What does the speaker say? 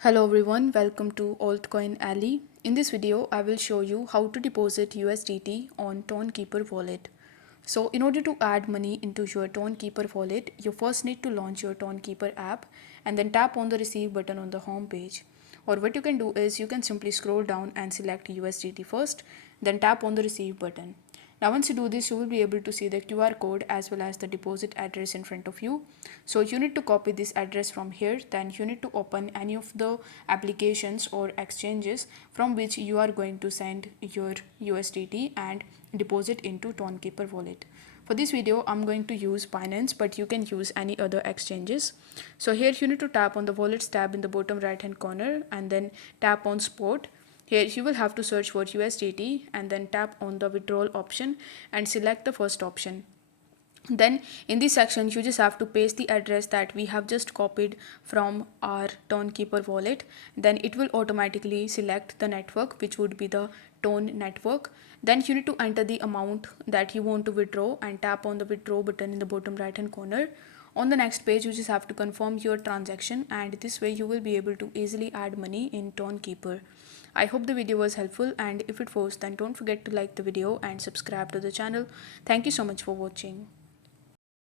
Hello everyone, welcome to Altcoin Alley. In this video, I will show you how to deposit USDT on Tonkeeper wallet. So in order to add money into your Tonkeeper wallet, you first need to launch your Tonkeeper app and then tap on the receive button on the home page. Or what you can do is you can simply scroll down and select USDT first, then tap on the receive button. Now once you do this, you will be able to see the QR code as well as the deposit address in front of you. So you need to copy this address from here, then you need to open any of the applications or exchanges from which you are going to send your USDT and deposit into Tonkeeper wallet. For this video, I'm going to use Binance, but you can use any other exchanges. So here you need to tap on the wallets tab in the bottom right hand corner and then tap on spot. Here you will have to search for USDT and then tap on the withdrawal option and select the first option. Then in this section you just have to paste the address that we have just copied from our Tonkeeper wallet. Then it will automatically select the network, which would be the Tone network. Then you need to enter the amount that you want to withdraw and tap on the withdraw button in the bottom right hand corner. On the next page you just have to confirm your transaction, and this way you will be able to easily add money in Tonkeeper. I hope the video was helpful, and if it was, then don't forget to like the video and subscribe to the channel. Thank you so much for watching.